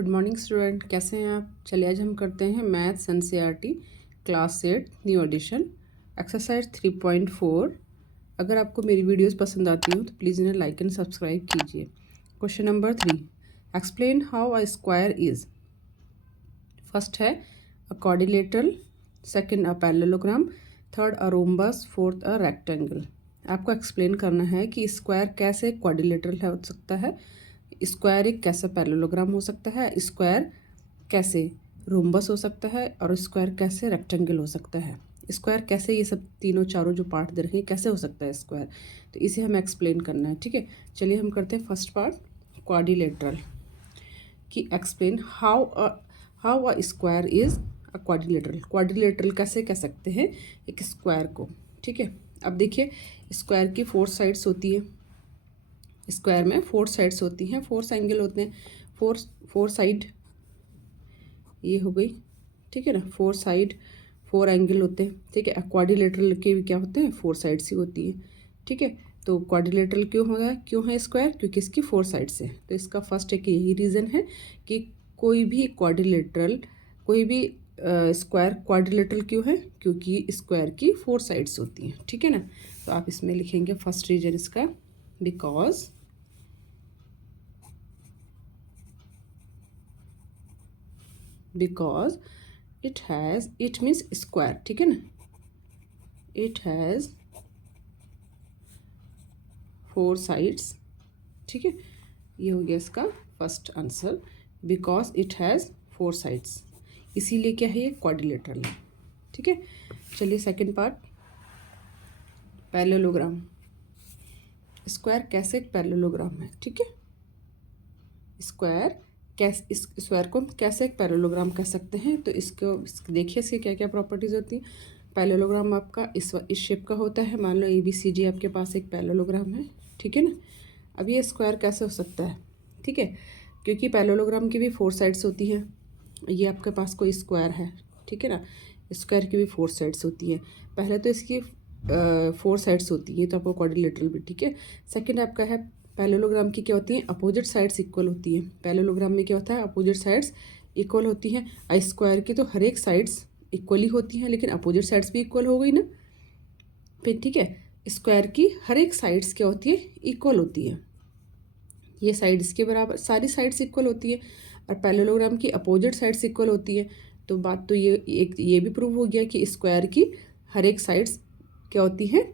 Good morning student, कैसे हैं आप। चलिए आज हम करते हैं maths NCERT class 8 new edition exercise 3.4। अगर आपको मेरी वीडियोस पसंद आती हो तो प्लीज़ इन्हें लाइक एंड सब्सक्राइब कीजिए। Question number 3, explain how a square is. First है a quadrilateral, second a parallelogram, third a rhombus, fourth a rectangle. आपको एक्सप्लेन करना है कि स्क्वायर कैसे क्वाड्रिलेटरल हो सकता है, स्क्वायर एक कैसा पैरेललोग्राम हो सकता है, स्क्वायर कैसे रोम्बस हो सकता है और स्क्वायर कैसे रेक्टेंगल हो सकता है। स्क्वायर कैसे, ये सब तीनों चारों जो पार्ट दे रखे हैं कैसे हो सकता है स्क्वायर, तो इसे हमें एक्सप्लेन करना है। ठीक है, चलिए हम करते हैं फर्स्ट पार्ट क्वाड्रिलेटरल कि explain how a square is a quadrilateral. Quadrilateral कैसे कह सकते हैं एक स्क्वायर को। ठीक है, अब देखिए स्क्वायर की 4 साइड्स होती है, स्क्वायर में 4 साइड्स होती हैं, 4 एंगल होते हैं, फोर साइड ये हो गई। ठीक है ना, 4 साइड 4 एंगल होते हैं। ठीक है, क्वाड्रिलेटरल के भी क्या होते हैं 4 साइड्स ही होती है। ठीक है, तो क्वाड्रिलेटरल क्यों हो है, क्यों है स्क्वायर, क्योंकि इसकी 4 साइड्स है। तो इसका फर्स्ट एक यही रीज़न है कि कोई भी क्वाड्रिलेटरल, कोई भी स्क्वायर क्वाड्रिलेटरल क्यों है, क्योंकि स्क्वायर की 4 साइड्स होती हैं। ठीक है ना, तो आप इसमें लिखेंगे फर्स्ट रीजन इसका बिकॉज इट मीन्स स्क्वायर। ठीक है ना, इट हैज़ 4 साइड्स। ठीक है, ये हो गया इसका first answer, because it has 4 sides, इसीलिए क्या है ये क्वाड्रिलेटरल है। ठीक है, चलिए सेकंड पार्ट पैरेललोग्राम। स्क्वायर कैसे एक पैरेललोग्राम है। ठीक है, स्क्वायर कैसे, इस स्क्वायर को हम कैसे एक पैरेललोग्राम कह सकते हैं, तो इसको देखिए इसकी क्या क्या प्रॉपर्टीज़ होती हैं। पैरेललोग्राम आपका इस शेप का होता है, मान लो ABCD आपके पास एक पैरेललोग्राम है। ठीक है ना, अब ये स्क्वायर कैसे हो सकता है। ठीक है, क्योंकि पैरेललोग्राम की भी 4 साइड्स होती हैं। ये आपके पास कोई स्क्वायर है, ठीक है ना, स्क्वायर की भी 4 साइड्स होती हैं। पहले तो इसकी 4 साइड्स होती हैं, तो आपको क्वाड्रिलेटरल भी। ठीक है, सेकंड आपका है पैरेललोग्राम की क्या होती हैं, अपोजिट साइड्स इक्वल होती हैं। पैरेललोग्राम में क्या होता है, अपोजिट साइड्स इक्वल होती हैं। स्क्वायर की तो हर एक साइड्स इक्वली होती हैं, लेकिन अपोजिट साइड्स भी इक्वल हो गई ना फिर। ठीक है, स्क्वायर की हर एक साइड्स क्या होती है, इक्वल होती है। ये साइड्स के बराबर सारी साइड्स इक्वल होती है, और पैरेललोग्राम की अपोजिट साइड्स इक्वल होती है। तो बात तो ये भी प्रूव हो गया कि स्क्वायर की हर एक साइड्स क्या होती हैं,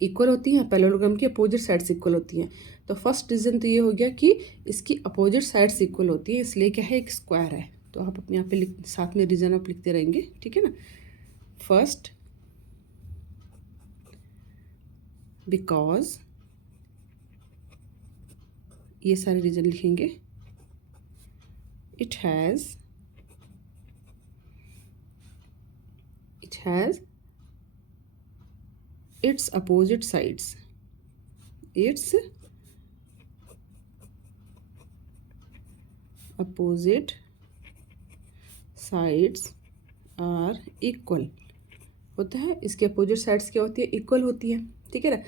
इक्वल होती हैं, पैरेललोग्राम की अपोजिट साइड्स इक्वल होती हैं। तो फर्स्ट रीज़न तो ये हो गया कि इसकी अपोजिट साइड्स इक्वल होती है, इसलिए क्या है एक स्क्वायर है। तो आप अपने यहाँ पे साथ में रीज़न आप लिखते रहेंगे। ठीक है ना, फर्स्ट बिकॉज, ये सारे रीज़न लिखेंगे। It has its opposite sides, its opposite sides are equal होता है। इसके अपोजिट साइड्स क्या होती है, इक्वल होती है। ठीक है ना,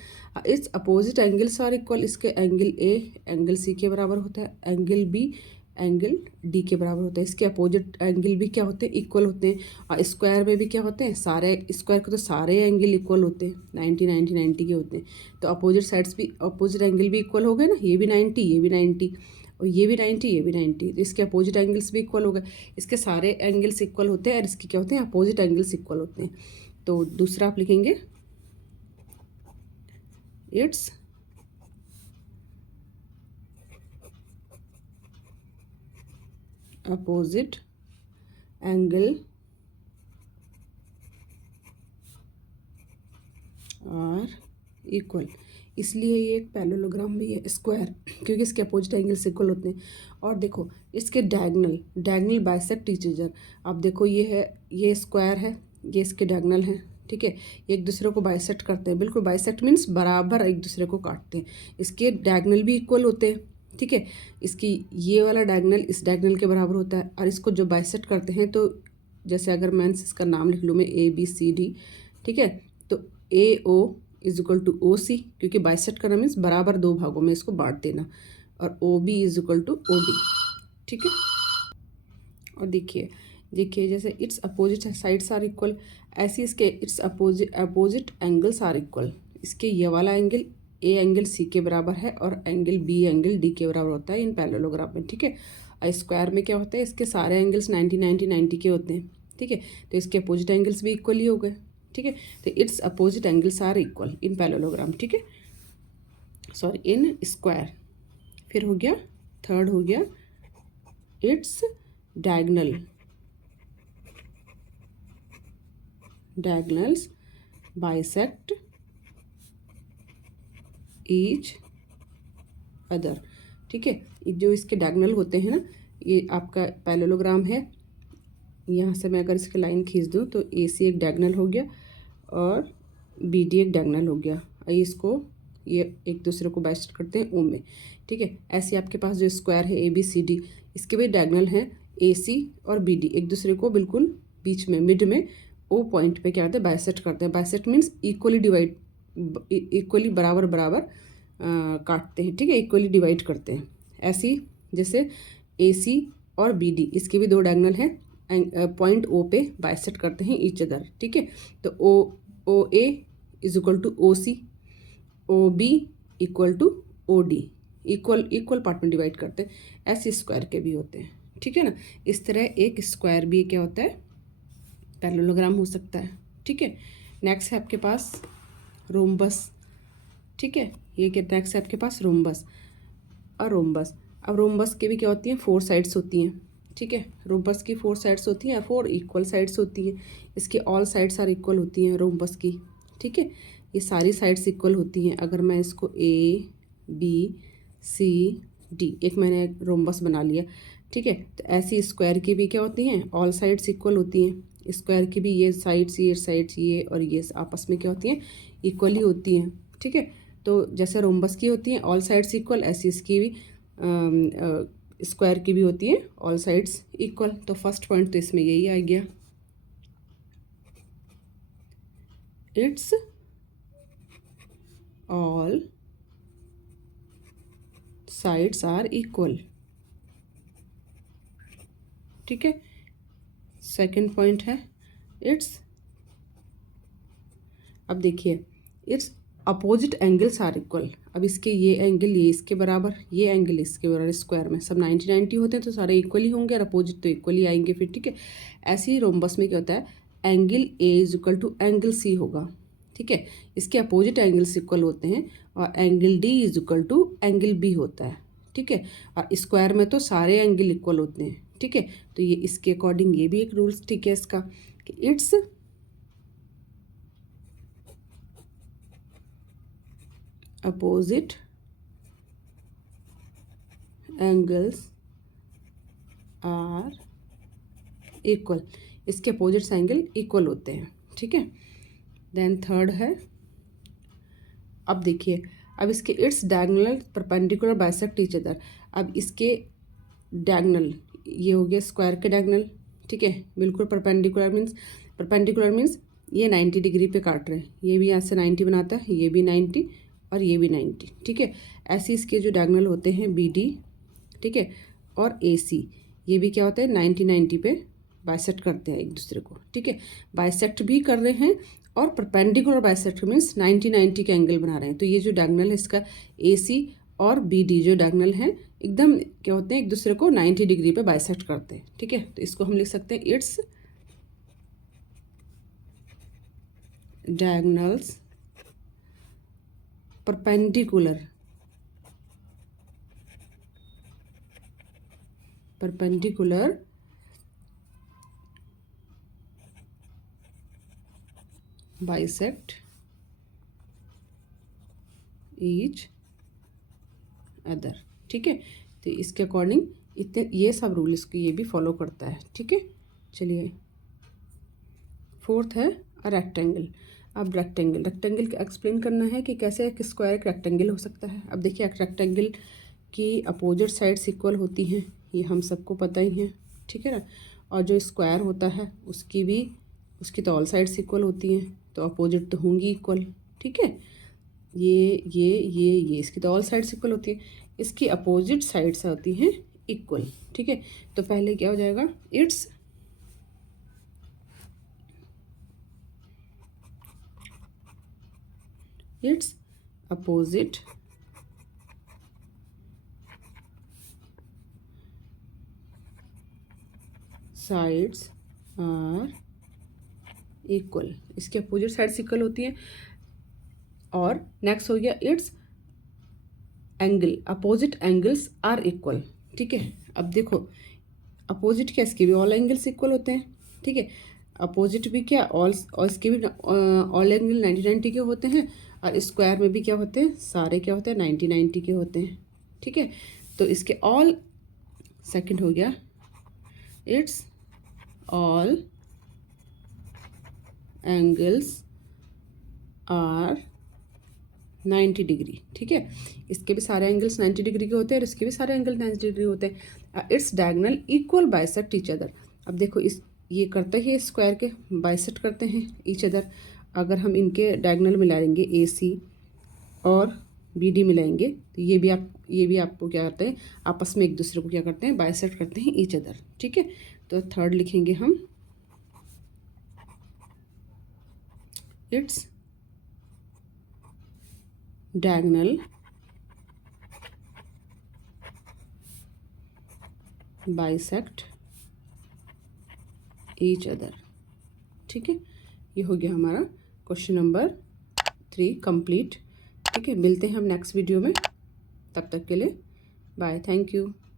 its opposite angles are equal, इसके एंगल A एंगल C के बराबर होता है, एंगल B एंगल D के बराबर होता है। इसके अपोजिट एंगल भी क्या होते हैं, इक्वल होते हैं। और स्क्वायर में भी क्या होते हैं, सारे स्क्वायर के तो सारे एंगल इक्वल होते हैं, 90 90 90 के होते हैं। तो अपोजिट साइड्स भी, अपोजिट एंगल भी इक्वल हो गए ना, ये भी 90 ये भी 90 और ये भी 90 ये भी 90, तो इसके अपोजिट एंगल्स भी इक्वल हो गए। इसके सारे एंगल्स इक्वल होते हैं और इसके क्या होते हैं, अपोजिट एंगल्स इक्वल होते हैं। तो दूसरा आप लिखेंगे its opposite angle are equal, इसलिए ये एक पैरेललोग्राम भी है स्क्वायर, क्योंकि इसके अपोजिट एंगल्स इक्वल होते हैं। और देखो इसके डायगनल बाइसेक्ट ईच अदर। अब देखो ये है, ये स्क्वायर है, ये इसके डायगनल है। ठीक है, ये एक दूसरे को बाइसेक्ट करते हैं, बिल्कुल बाइसेक्ट मीन्स बराबर एक दूसरे को काटते हैं। इसके डायगनल भी इक्वल होते हैं। ठीक है, इसकी ये वाला डायगनल इस डायगनल के बराबर होता है, और इसको जो बाइसेक्ट करते हैं, तो जैसे अगर मैं इसका नाम लिख लूँ मैं ABCD। ठीक है, तो AO is equal to OC, क्योंकि बाइसेक्ट करना मीन्स बराबर 2 भागों में इसको बांट देना, और OB is equal to OD। ठीक है। और देखिए देखिए जैसे its opposite sides are equal, ऐसे इसके its opposite angles are equal. इसके ये वाला एंगल ए एंगल सी के बराबर है और एंगल बी एंगल डी के बराबर होता है इन पैरेललोग्राम में, ठीक है। और स्क्वायर में क्या होता है, इसके सारे एंगल्स 90 90 90 के होते हैं, ठीक है। तो इसके अपोजिट एंगल्स भी इक्वल ही हो गए, ठीक है। तो its opposite angles are equal in parallelogram, ठीक है, सॉरी इन स्क्वायर। फिर हो गया थर्ड, हो गया it's diagonals bisect each other, ठीक है। जो इसके डायगोनल होते हैं ना, ये आपका पैरेललोग्राम है, यहाँ से मैं अगर इसकी लाइन खींच दूँ तो ए सी एक डायगोनल हो गया और बी डी एक डायगोनल हो गया। इसको ये एक दूसरे को बाइसेक्ट करते हैं ओ में, ठीक है। ऐसे आपके पास जो स्क्वायर है ए बी सी डी, इसके भी डायगोनल हैं ए सी और बी डी, एक दूसरे को बिल्कुल बीच में मिड में ओ पॉइंट पे क्या होता है, बाइसेक्ट करते हैं। बाइसेक्ट मीन्स इक्वली बराबर बराबर काटते हैं, ठीक है, इक्वली डिवाइड करते हैं। ऐसी जैसे ए सी और बी डी, इसके भी दो डायगोनल हैं, पॉइंट ओ पे बाइसेक्ट करते हैं ईच अदर, ठीक है। तो O A is equal to O C, O B equal to O D, equal part में डिवाइड करते हैं। ऐसे स्क्वायर के भी होते हैं, ठीक है ना। इस तरह एक स्क्वायर भी क्या होता है, पैरेललोग्राम हो सकता है, ठीक है। नेक्स्ट है आपके पास रोम्बस, ठीक है। ये क्या नेक्स्ट है आपके पास रोम्बस और रोम्बस। अब रोम्बस की भी क्या होती हैं, 4 साइड्स होती हैं, ठीक है। रोम्बस की 4 साइड्स होती हैं, 4 इक्वल साइड्स होती हैं। इसकी ऑल साइड्स आर इक्वल होती हैं रोम्बस की, ठीक है। ये सारी साइड्स इक्वल होती हैं। अगर मैं इसको ए बी सी डी, एक मैंने रोम्बस बना लिया, ठीक है। तो ऐसी स्क्वायर की भी क्या होती हैं, ऑल साइड्स इक्वल होती हैं। स्क्वायर की भी ये साइड्स ये और ये आपस में क्या होती हैं, इक्वली होती हैं, ठीक है। तो जैसे रोम्बस की होती हैं ऑल साइड्स इक्वल, ऐसी इसकी भी स्क्वायर की भी होती है ऑल साइड्स इक्वल। तो फर्स्ट पॉइंट तो इसमें यही आ गया, its all sides are equal, ठीक है। सेकंड पॉइंट है इट्स, अब देखिए its opposite angles are equal. अब इसके ये एंगल ये इसके बराबर, ये एंगल इसके बराबर, स्क्वायर में सब 90 90 होते हैं तो सारे इक्वली होंगे और अपोजिट तो इक्वली आएंगे फिर, ठीक है। ऐसे ही रोम्बस में क्या होता है, angle A is equal to angle C होगा, ठीक है। इसके अपोजिट एंगल्स इक्वल होते हैं और angle D is equal to angle B होता है, ठीक है। और स्क्वायर में तो सारे एंगल इक्वल होते हैं, ठीक है। तो ये इसके अकॉर्डिंग ये भी एक रूल्स, ठीक है, इसका कि its opposite angles are equal, इसके अपोजिट एंगल इक्वल होते हैं, ठीक है। देन थर्ड है, अब देखिए अब इसके its diagonal perpendicular bisect each other. अब इसके डायगोनल ये हो गया स्क्वायर के डायगोनल, ठीक है, बिल्कुल परपेंडिकुलर मीन्स ये 90 डिग्री पे काट रहे हैं। ये भी यहाँ से 90 बनाता है, ये भी 90 और ये भी 90, ठीक है। ऐसे इसके जो डायगोनल होते हैं बी डी, ठीक है, और ए सी, ये भी क्या होता है 90 90 पे बाइसेक्ट करते हैं एक दूसरे को, ठीक है। बाइसेक्ट भी कर रहे हैं और परपेंडिकुलर बाइसेक्ट मीन्स 90 90 के एंगल बना रहे हैं। तो ये जो डायगोनल है इसका ए सी और बी डी जो डायगोनल हैं एकदम क्या होते हैं, एक दूसरे को 90 डिग्री पे बाइसेक्ट करते हैं, ठीक है। तो इसको हम लिख सकते हैं it's diagonals perpendicular bisect each other, ठीक है। तो इसके अकॉर्डिंग इतने ये सब रूल इसको ये भी फॉलो करता है, ठीक है। चलिए फोर्थ है रेक्टेंगल। अब रेक्टेंगल का एक्सप्लेन करना है कि कैसे एक स्क्वायर एक रेक्टेंगल हो सकता है। अब देखिए रेक्टेंगल की अपोजिट साइड्स इक्वल होती हैं, ये हम सबको पता ही है, ठीक है ना। और जो स्क्वायर होता है उसकी तो ऑल साइड्स इक्वल होती हैं, तो अपोजिट तो होंगी इक्वल, ठीक है। ये इसकी तो ऑल साइड्स इक्वल होती है, इसकी अपोजिट साइड्स होती हैं इक्वल। ठीक है, तो पहले क्या हो जाएगा, its opposite sides are equal. इसके अपोजिट साइड्स इक्वल होती हैं। और नेक्स्ट हो गया its angle, opposite angles are equal. ठीक है, अब देखो अपोजिट क्या, इसके भी ऑल एंगल्स इक्वल होते हैं। ठीक है, अपोजिट भी क्या, ऑल, और इसके भी ऑल एंगल 90 के होते हैं। और स्क्वायर में भी क्या होते हैं, सारे क्या होते हैं 90 के होते हैं। ठीक है, तो इसके ऑल, सेकंड हो गया its all angles are 90 degree. ठीक है, इसके भी सारे एंगल्स 90 डिग्री के होते हैं और इसके भी सारे एंगल 90 डिग्री होते हैं। Its diagonal equal bisect each other. अब देखो इस ये करते हैं स्क्वायर के बाइसेक्ट करते हैं ईच अदर। अगर हम इनके डायगोनल मिलाएंगे AC और BD मिलाएंगे तो ये भी आपको क्या करते हैं, आपस में एक दूसरे को क्या करते हैं, बाइसेक्ट करते हैं ईच अदर। ठीक है, तो थर्ड लिखेंगे हम it's diagonal bisect each other। ठीक है, ये हो गया हमारा क्वेश्चन नंबर 3 कंप्लीट। ठीक है, मिलते हैं हम नेक्स्ट वीडियो में, तब तक के लिए बाय, थैंक यू।